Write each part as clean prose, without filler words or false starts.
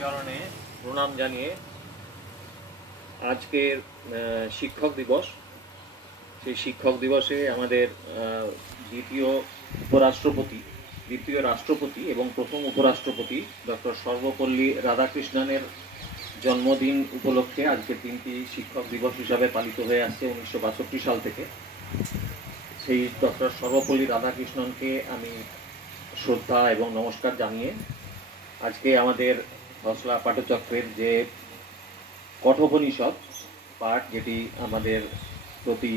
চরণে প্রণাম জানিয়ে আজকের শিক্ষক দিবস, সেই শিক্ষক দিবসে আমাদের দ্বিতীয় রাষ্ট্রপতি এবং প্রথম উপরাষ্ট্রপতি ডক্টর সর্বপল্লী রাধাকৃষ্ণনের জন্মদিন উপলক্ষে আজকের দিনটি শিক্ষক দিবস হিসাবে পালিত হয়ে আসছে 1962 সাল থেকে। সেই ডক্টর সর্বপল্লী রাধাকৃষ্ণনকে আমি শ্রদ্ধা এবং নমস্কার জানিয়ে আজকে আমাদের খসড়া পাঠচক্রের যে কঠোপনিষদ পাঠ, যেটি আমাদের প্রতি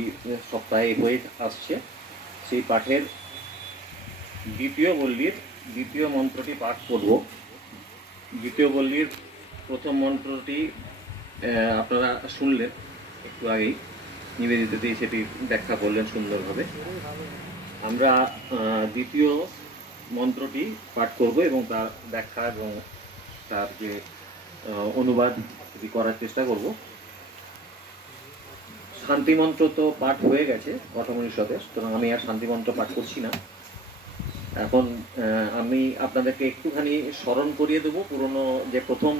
সপ্তাহে হয়ে আসছে, সেই পাঠের দ্বিতীয় বল্লীর দ্বিতীয় মন্ত্রটি পাঠ করব। দ্বিতীয় বল্লীর প্রথম মন্ত্রটি আপনারা শুনলেন একটু আগেই, নিবেদিততে সেটি ব্যাখ্যা করলেন সুন্দরভাবে। আমরা দ্বিতীয় মন্ত্রটি পাঠ করব এবং তার ব্যাখ্যা এবং তার যে অনুবাদ করার চেষ্টা করব। শান্তি মন্ত্র তো পাঠ হয়ে গেছে কঠোপনিষদে, সুতরাং আমি আর শান্তি মন্ত্র পাঠ করছি না। এখন আমি আপনাদেরকে একটুখানি স্মরণ করিয়ে দেবো পুরনো যে প্রথম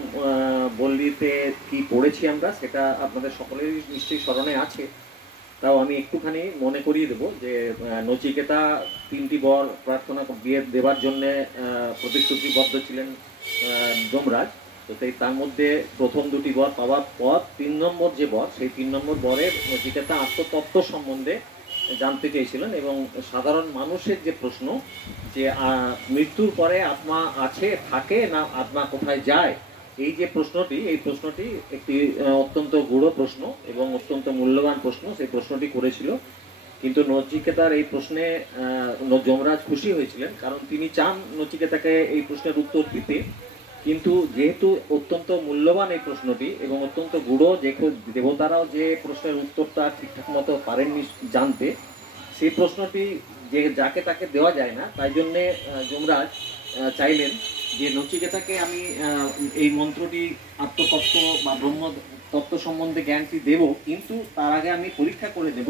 বল্লীতে কি পড়েছি আমরা, সেটা আপনাদের সকলেরই নিশ্চয়ই স্মরণে আছে। তাও আমি একটুখানি মনে করিয়ে দেবো যে নচিকেতা 3টি বর প্রার্থনা দেওয়ার জন্যে প্রতিশ্রুতিবদ্ধ ছিলেন যমরাজ। তো তার মধ্যে প্রথম 2টি বর পাওয়ার পর 3 নম্বর যে বর, সেই 3 নম্বর বরের নচিকেতা আত্মতত্ত্ব সম্বন্ধে জানতে চেয়েছিলেন। এবং সাধারণ মানুষের যে প্রশ্ন যে মৃত্যুর পরে আত্মা আছে, থাকে না আত্মা কোথায় যায়, এই যে প্রশ্নটি, এই প্রশ্নটি একটি অত্যন্ত গূঢ় প্রশ্ন এবং অত্যন্ত মূল্যবান প্রশ্ন। সেই প্রশ্নটি করেছিল, কিন্তু নচিকেতার এই প্রশ্নে যমরাজ খুশি হয়েছিলেন, কারণ তিনি চান নচিকেতাকে এই প্রশ্নের উত্তর দিতে। কিন্তু যেহেতু অত্যন্ত মূল্যবান এই প্রশ্নটি এবং অত্যন্ত গূঢ়, যে দেবতারাও যে প্রশ্নের উত্তরটা ঠিকঠাক মতো পারেননি জানতে, সেই প্রশ্নটি যে যাকে তাকে দেওয়া যায় না। তাই জন্যে যমরাজ চাইলেন যে নচিকেতাকে আমি এই মন্ত্রটি আত্মতত্ত্ব বা ব্রহ্মতত্ত্ব সম্বন্ধে জ্ঞানটি দেব, কিন্তু তার আগে আমি পরীক্ষা করে দেব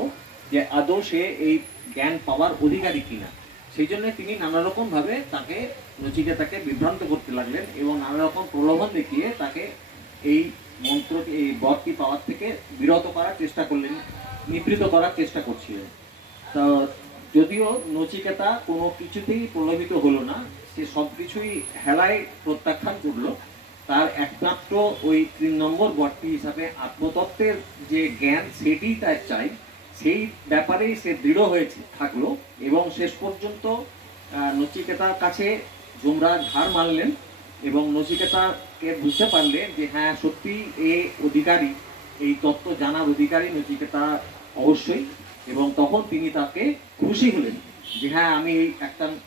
যে আদৌ সে এই জ্ঞান পাওয়ার অধিকারী কিনা। সেই জন্য তিনি নানা রকমভাবে তাকে নচিকেতাকে বিভ্রান্ত করতে লাগলেন এবং নানা রকম প্রলোভন দেখিয়ে তাকে এই মন্ত্রটি, এই বরটি পাওয়ার থেকে বিরত করার চেষ্টা করলেন, নিবৃত করার চেষ্টা করছিলেন। তা যদিও নচিকেতা কোনো কিছুতেই প্রলোভিত হলো না, সে সব কিছুই হেলায় প্রত্যাখ্যান করলো। তার একমাত্র ওই 3 নম্বর বরটি হিসাবে আত্মতত্ত্বের যে জ্ঞান, সেটি তার চাই, সেই ব্যাপারেই সে দৃঢ় হয়ে থাকলো। এবং শেষ পর্যন্ত নচিকেতার কাছে যমরাজ হার মানলেন এবং নচিকেতাকে বুঝতে পারলেন যে হ্যাঁ, সত্যি এ অধিকারী, এই তত্ত্ব জানার অধিকারী নচিকেতা অবশ্যই। এবং তখন তিনি তাকে খুশি হলেন যে হ্যাঁ, আমি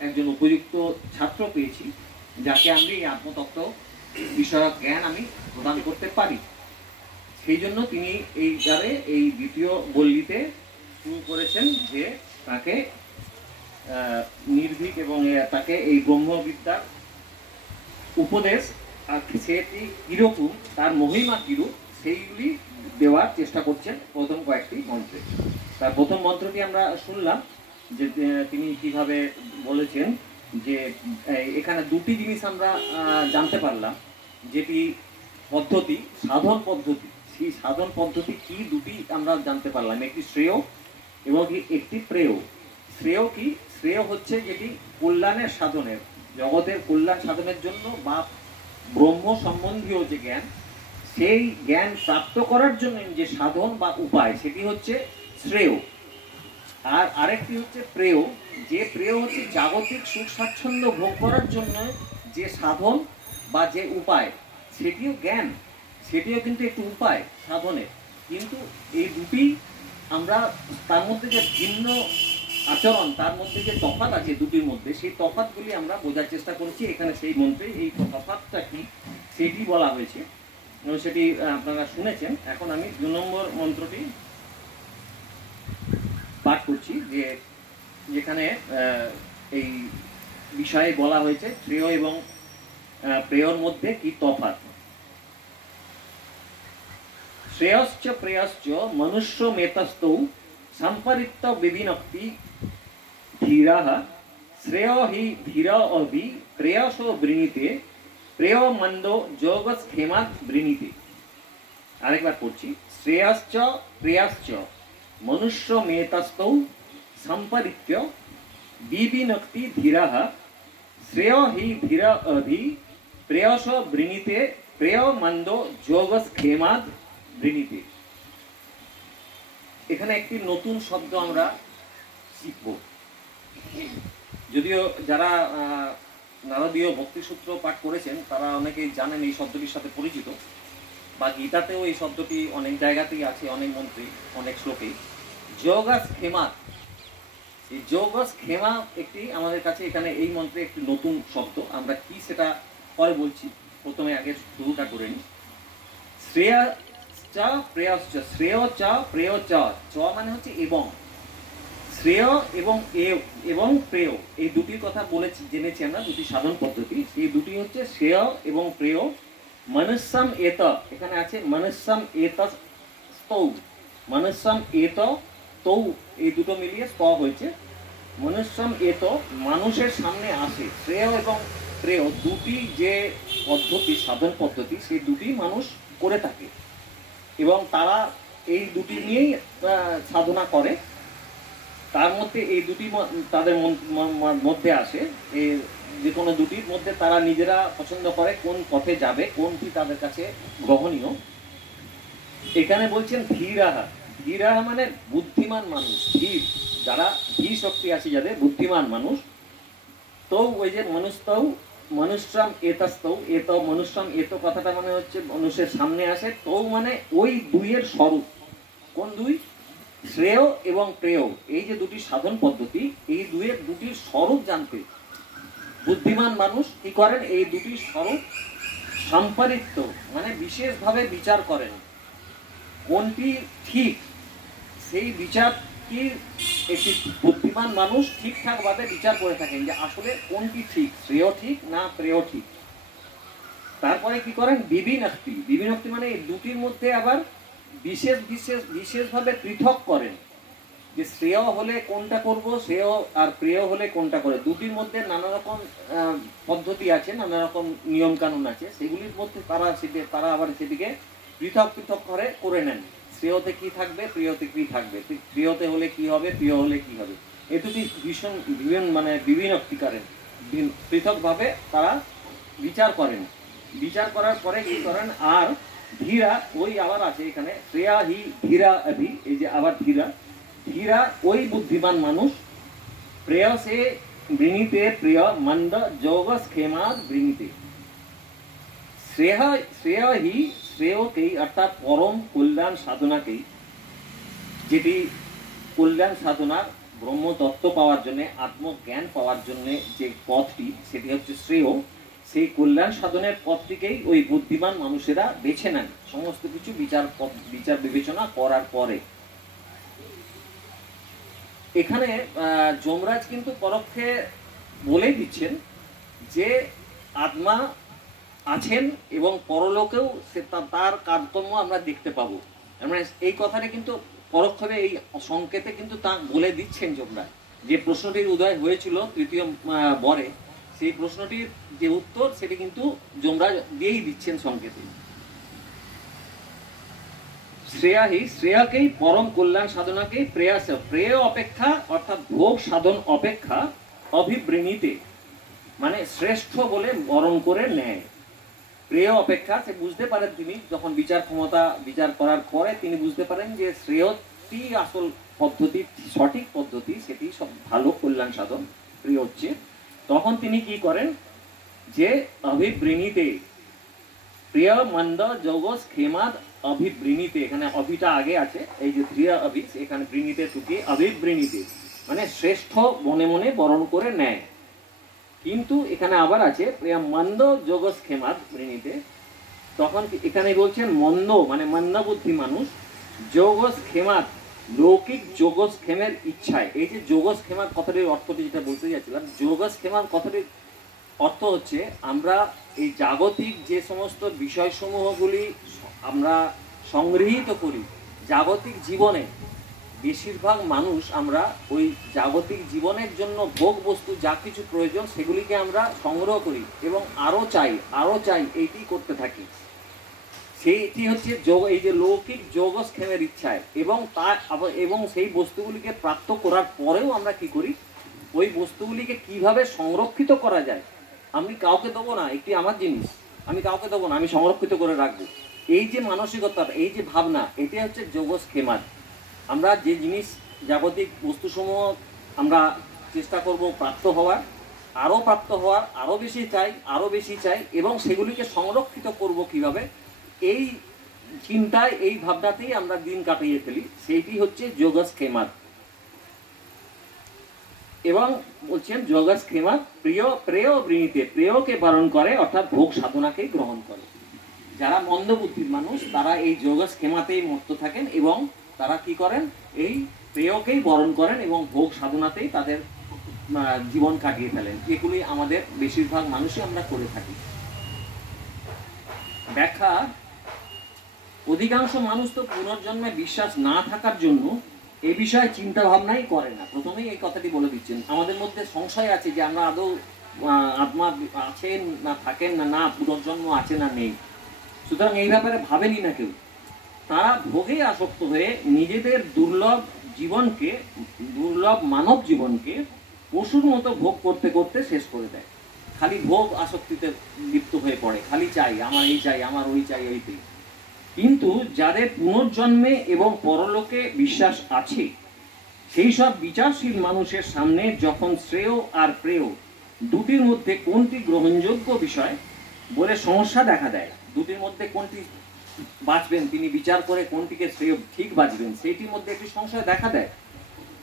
একজন উপযুক্ত ছাত্র পেয়েছি, যাকে আমি এই আত্মতত্ত্ব বিষয়ক জ্ঞান আমি প্রদান করতে পারি। সেই জন্য তিনি এই দ্বিতীয় বল্লীতে শুরু করেছেন যে তাকে নির্ভীক এবং তাকে এই ব্রহ্মবিদ্যার উপদেশ, আর সেটি কিরকম, তার মহিমা কিরূপ, সেইগুলি দেওয়ার চেষ্টা করছেন প্রথম কয়েকটি মন্ত্রে। তার প্রথম মন্ত্রটি আমরা শুনলাম যে তিনি কিভাবে বলেছেন যে এখানে 2টি জিনিস আমরা জানতে পারলাম, যেটি পদ্ধতি, সাধন পদ্ধতি। সেই সাধন পদ্ধতি কি, 2টি আমরা জানতে পারলাম, একটি শ্রেয় এবং একটি প্রেয়। শ্রেয় কি? শ্রেয় হচ্ছে যেটি কল্যাণের সাধনের, জগতের কল্যাণ সাধনের জন্য বা ব্রহ্ম সম্বন্ধীয় যে জ্ঞান, সেই জ্ঞান প্রাপ্ত করার জন্য যে সাধন বা উপায়, সেটি হচ্ছে শ্রেয়। আর আরেকটি হচ্ছে প্রেয়, যে প্রেয় হচ্ছে জাগতিক সুখ স্বাচ্ছন্দ্য ভোগ করার জন্য যে সাধন বা যে উপায়, সেটিও জ্ঞান, সেটিও কিন্তু একটি উপায় সাধনের। কিন্তু এই 2টি আমরা, তার মধ্যে যে ভিন্ন আচরণ, তার মধ্যে যে তফাৎ আছে 2টির মধ্যে, সেই তফাৎগুলি আমরা বোঝার চেষ্টা করছি এখানে। সেই মন্ত্রে এই তফাৎটা কি, সেটি বলা হয়েছে এবং সেটি আপনারা শুনেছেন। এখন আমি 2 নম্বর মন্ত্রটি পাঠ করছি, যে যেখানে এই বিষয়ে বলা হয়েছে শ্রেয় এবং প্রেয়র মধ্যে কি তফাৎ। শ্রেয়শ্চ প্রেয়শ্চ মনুষ্য মেতস্তৌ সম্পরিত্ত বিবিনক্তি ধীরাঃ শ্রেয় হি ধীর অভি প্রেয়সো বৃণীতে প্রেয় মন্দ যোগস ক্ষেমাদ বৃণীতে। আরেকবার পড়ছি, শ্রেয়াশ্চ প্রেয়াশ্চ মনুষ্য মেতস্তৌ সম্পরিত্য বিবিনক্তি ধীরাহ শ্রেয় হি ধীর অভি প্রেয়স বৃণীতে প্রেয় মন্দ যোগস ক্ষেমাদ বৃণীতে। এখানে একটি নতুন শব্দ আমরা শিখব। যদিও যারা নারদীয় ভক্তিসূত্র পাঠ করেছেন তারা অনেকেই জানেন, এই শব্দটির সাথে পরিচিত, বা গীতাতেও এই শব্দটি অনেক জায়গাতেই আছে, অনেক মন্ত্রে, অনেক শ্লোকেই। যোগাস ক্ষেমা, এই যোগস ক্ষেমা একটি আমাদের কাছে এখানে এই মন্ত্রে একটি নতুন শব্দ। আমরা কি সেটা পরে বলছি, প্রথমে আগে শুরুটা করে নিই। শ্রেয়া চা প্রেয়শ্চ, শ্রেয় চা প্রেয় চা, চ মানে হচ্ছে এবং, শ্রেয় এবং প্রেয়, এই দুটির কথা বলেছি, জেনেছি আমরা, দুটি সাধন পদ্ধতি। এই দুটি হচ্ছে শ্রেয় এবং প্রেয়। মনুষ্যম এত, এখানে আছে মনুষ্যম এত স্তৌ, মনুষ্যম এত তৌ, এই দুটো মিলিয়ে স্ত হয়েছে। মনুষ্যম এত, মানুষের সামনে আসে। শ্রেয় এবং প্রেয় দুটি যে পদ্ধতি, সাধন পদ্ধতি, সেই দুটি মানুষ করে থাকে এবং তারা এই দুটি নিয়েই সাধনা করে। তার মধ্যে এই দুটি তাদের মধ্যে আসে, এই যে কোনো দুটির মধ্যে তারা নিজেরা পছন্দ করে কোন পথে যাবে, কোনটি তাদের কাছে গ্রহণীয়। এখানে বলছেন ধীরাহা, ধীরাহা মানে বুদ্ধিমান মানুষ, ধীর, যারা ধী শক্তি আছে যাদের, বুদ্ধিমান মানুষ। তো ওই যে মনুষ্যৌ মনুষ্যম এতস্তৌ, এত মনুষ্যম এত কথাটা মানে হচ্ছে মানুষের সামনে আসে। তো মানে ওই দুইয়ের স্বরূপ, কোন দুই? শ্রেয় এবং প্রেয়, এই যে দুটি সাধন পদ্ধতি, এই দুটির স্বরূপ জানতে বুদ্ধিমান মানুষ কি করেন? এই দুটি স্বরূপ সম্পাদিত মানে বিশেষভাবে বিচার করেন। কোনটি ঠিক সেই বিচার কি একটি বুদ্ধিমান মানুষ ঠিকঠাক ভাবে বিচার করে থাকেন যে আসলে কোনটি ঠিক, শ্রেয় ঠিক না প্রেয় ঠিক। তারপরে কি করেন? বিবিনক্তি, বিবিনক্তি মানে এই দুটির মধ্যে আবার বিশেষভাবে পৃথক করেন, যে শ্রেয় হলে কোনটা করব, শ্রেয় আর প্রেয় হলে কোনটা করে। দুটির মধ্যে নানা রকম পদ্ধতি আছে, নানা রকম নিয়ম কানুন আছে, সেগুলির মধ্যে তারা আবার সেটিকে পৃথক পৃথক করে নেন। শ্রেয়তে কি থাকবে, প্রিয়তে কি থাকবে, প্রিয়তে হলে কি হবে, প্রিয় হলে কি হবে, এ দুটি বিবিনক্তি করেন, পৃথকভাবে তারা বিচার করেন। বিচার করার পরে কি করেন? আর ধীরা, ওই আবার আছে এখানে শ্রেয়া হি ধীরা অভি, এই যে আবার ধীরা, ধীরা ওই বুদ্ধিমান মানুষ, প্রেয়সে বৃণীতে প্রিয় মন্দ যোগস ক্ষেমাদ বৃণীতে। শ্রেয় হি, শ্রেয়কেই অর্থাৎ পরম কল্যাণ সাধনাকেই, যেটি কল্যাণ সাধনার ব্রহ্মতত্ত্ব পাওয়ার জন্য, আত্মজ্ঞান পাওয়ার জন্য যে পথটি, সেটি হচ্ছে শ্রেয়। সেই কল্যাণ সাধনের পথটিকেই ওই বুদ্ধিমান মানুষেরা বেছে নেন সমস্ত কিছু বিচার বিবেচনা করার পরে। এখানে যমরাজ কিন্তু পরোক্ষে বলে দিচ্ছেন যে আত্মা আছেন এবং পরলোকেও তার কার্যক্রম আমরা দেখতে পাবো। মানে এই কথাটা কিন্তু পরোক্ষভাবে এই সংকেতে কিন্তু তা বলে দিচ্ছেন যমরাজ। যে প্রশ্নটির উদয় হয়েছিল তৃতীয় বরে, সেই প্রশ্নটির যে উত্তর সেটি কিন্তু যমরাজ দিয়েই দিচ্ছেন সংকেতে। শ্রেয়াহি, শ্রেয়াকেই পরম কল্যাণ সাধনাকেই প্রেয়াস, প্রেয় অপেক্ষা অর্থাৎ ভোগ সাধন অপেক্ষা অভিবৃণীতে মানে শ্রেষ্ঠ বলে বরণ করে নেয়। প্রেয় অপেক্ষা, সে বুঝতে পারেন তিনি যখন বিচার করার পরে তিনি বুঝতে পারেন যে শ্রেয়টি আসল পদ্ধতি, সঠিক পদ্ধতি, সেটি সব ভালো কল্যাণ সাধন, প্রিয় হচ্ছে। তখন তিনি কি করেন? যে অভিবৃণীতে, প্রিয় মন্দ যোগস ক্ষেমাদ অভিবৃণীতে, এখানে অভিটা আগে আছে, এই যে প্রিয় অভি, এখানে বৃণীতে টুকিয়ে অভিবৃণীতে মানে শ্রেষ্ঠ মনে মনে বরণ করে নেয়। কিন্তু এখানে আবার আছে প্রিয় মন্দ যোগস ক্ষেমাদ বৃণীতে, তখন এখানে বলছেন মন্দ মানে মন্দ বুদ্ধি মানুষ, যোগস ক্ষেমাদ লৌকিক যোগস ক্ষেমের ইচ্ছায়। এই যে যোগস ক্ষেমার কথাটির অর্থটি যেটা বলতে যাচ্ছিলাম, যোগস ক্ষেমার কথাটির অর্থ হচ্ছে আমরা এই জাগতিক যে সমস্ত বিষয়সমূহগুলি আমরা সংগৃহীত করি জাগতিক জীবনে, বেশিরভাগ মানুষ আমরা ওই জাগতিক জীবনের জন্য ভোগ বস্তু যা কিছু প্রয়োজন সেগুলিকে আমরা সংগ্রহ করি এবং আরও চাই এইটি করতে থাকি। সেইটি হচ্ছে এই যে লৌকিক যোগক্ষেমের ইচ্ছায়, এবং সেই বস্তুগুলিকে প্রাপ্ত করার পরেও আমরা কি করি, ওই বস্তুগুলিকে কিভাবে সংরক্ষিত করা যায়। আমি কাউকে দেবো না, একটি আমার জিনিস আমি কাউকে দেবো না, আমি সংরক্ষিত করে রাখবো। এই যে মানসিকতা, এই যে ভাবনা, এটি হচ্ছে যোগক্ষেমার। আমরা যে জিনিস জাগতিক বস্তুসমূহ আমরা চেষ্টা করব প্রাপ্ত হওয়ার, আরও বেশি চাই এবং সেগুলিকে সংরক্ষিত করব কিভাবে, এই চিন্তায়, এই ভাবনাতেই আমরা দিন কাটিয়ে ফেলি। সেইটি হচ্ছে যোগক্ষেমার। এবং বলছেন যোগক্ষেমার প্রেয় বৃণীতে, প্রেয়কে বারণ করে, অর্থাৎ ভোগ সাধনাকে গ্রহণ করে। যারা মন্দবুদ্ধির মানুষ তারা এই যোগক্ষেমাতেই মত্ত থাকেন এবং তারা কি করেন, এই প্রেয়কেই বরণ করেন এবং ভোগ সাধনাতেই তাদের জীবন কাটিয়ে ফেলেন। এগুলি আমাদের বেশিরভাগ মানুষই আমরা করে থাকি। ব্যাখ্যা: অধিকাংশ মানুষ তো পুনর্জন্মে বিশ্বাস না থাকার জন্য এ বিষয়ে চিন্তা ভাবনাই করে না। প্রথমেই এই কথাটি বলে দিচ্ছেন, আমাদের মধ্যে সংশয় আছে যে আমরা আদৌ আত্মা আছেন না থাকেন না পুনর্জন্ম আছে না নেই, সুতরাং এই ব্যাপারে ভাবেনি না কেউ। তারা ভোগে আসক্ত হয়ে নিজেদের দুর্লভ মানব জীবনকে পশুর মতো ভোগ করতে করতে শেষ করে দেয়। খালি ভোগ আসক্তিতে লিপ্ত হয়ে পড়ে, খালি চাই, আমার এই চাই, আমার ওই চাই, ওইটাই। কিন্তু যাদের পুনর্জন্মে এবং পরলোকে বিশ্বাস আছে, সেই সব বিচারশীল মানুষের সামনে যখন শ্রেয় আর প্রেয় দুটির মধ্যে কোনটি গ্রহণযোগ্য বিষয় বলে সমস্যা দেখা দেয়, দুটির মধ্যে কোনটি বাঁচবেন তিনি বিচার করে কোনটিকে শ্রেয় ঠিক বাঁচবেন, সেইটির মধ্যে একটি সংশয় দেখা দেয়,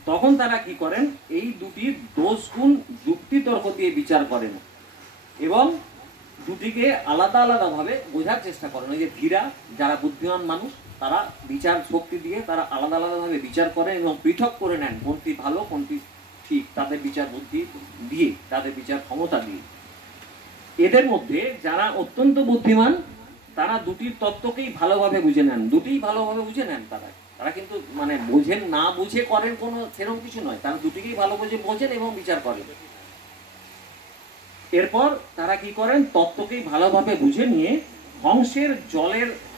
তখন তারা কি করেন, এই দুটির দোষ গুণ যুক্তি তর্ক দিয়ে বিচার করেন এবং দুটিকে আলাদা আলাদাভাবে বোঝার চেষ্টা করেন। ওই যে ধীরা, যারা বুদ্ধিমান মানুষ, তারা বিচার শক্তি দিয়ে তারা আলাদা আলাদাভাবে বিচার করেন এবং পৃথক করে নেন কোনটি ভালো কোনটি ঠিক, তাদের বিচার বুদ্ধি দিয়ে, তাদের বিচার ক্ষমতা দিয়ে। এদের মধ্যে যারা অত্যন্ত বুদ্ধিমান তারা দুটির তত্ত্বকেই ভালোভাবে বুঝে নেন, তারা কিন্তু মানে বোঝেন না বুঝে করেন কোনো সেরকম কিছু নয়, তারা দুটিকেই ভালো বোঝেন এবং বিচার করেন। এরপর তারা কি করেন, তত্ত্বকেই ভালোভাবে বুঝে নিয়ে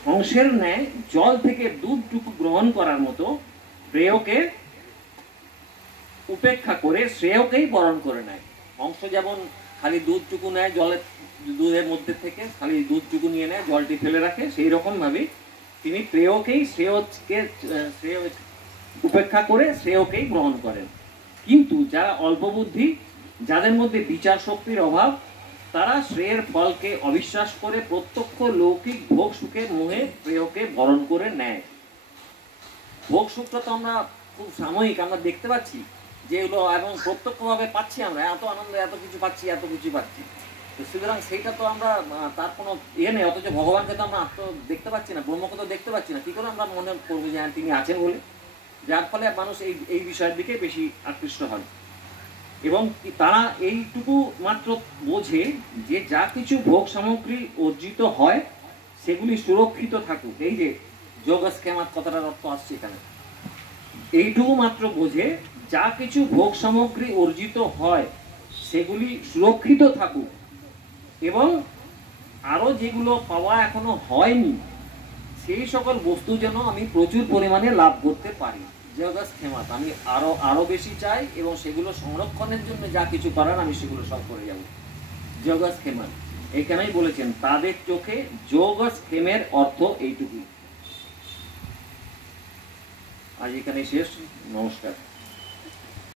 হংসের ন্যায় জল থেকে দুধটুকু গ্রহণ করার মতো প্রেয়কে উপেক্ষা করে শ্রেয়কেই বরণ করে নেয়। হংস যেমন খালি দুধটুকু নেয়, দুধের মধ্যে থেকে খালি দুধটুকু নিয়ে নেয়, জলটি ফেলে রাখে, সেই রকম ভাবে তিনি শ্রেয়কে উপেক্ষা করে শ্রেয়কেই গ্রহণ করেন। কিন্তু যারা অল্প বুদ্ধি, যাদের মধ্যে বিচার শক্তির অভাব, তারা শ্রেয়ের ফলকে অবিশ্বাস করে প্রত্যক্ষ লৌকিক ভোগ সুখের মোহে প্রেয়কে বরণ করে নেয়। ভোগ সুখটা তো আমরা খুব সাময়িক আমরা দেখতে পাচ্ছি, যেগুলো এবং প্রত্যক্ষভাবে পাচ্ছি, আমরা এত আনন্দ, এত কিছু পাচ্ছি, সুতরাং সেইটা তো আমরা তার কোনো নেই। অথচ ভগবানকে তো আমরা দেখতে পাচ্ছি না, ব্রহ্মকে তো দেখতে পাচ্ছি না, কি করে আমরা মনে করবো যে তিনি আছেন বলে? যার ফলে মানুষ এই বিষয়ের দিকে বেশি আকৃষ্ট হন এবং তারা এইটুকু মাত্র বোঝে যে যা কিছু ভোগ সামগ্রী অর্জিত হয় সেগুলি সুরক্ষিত থাকুক। এই যে যোগক্ষেমার কথাটার অর্থ আসছে এখানে, এইটুকু মাত্র বোঝে যা কিছু ভোগ সামগ্রী অর্জিত হয় সেগুলি সুরক্ষিত থাকুক এবং আরো যেগুলো পাওয়া এখনো হয়নি সেই সকল বস্তু যেন আমি প্রচুর পরিমাণে লাভ করতে পারি। যোগক্ষেমাত আমি আরো বেশি চাই এবং সেগুলো সংরক্ষণের জন্য যা কিছু করার আমি সেগুলো সব করে যাব। যোগক্ষেমাত এখানেই বলেছেন, তাদের চোখে যোগক্ষেমের অর্থ এইটুকুই। আজ এখানে শেষ। নমস্কার।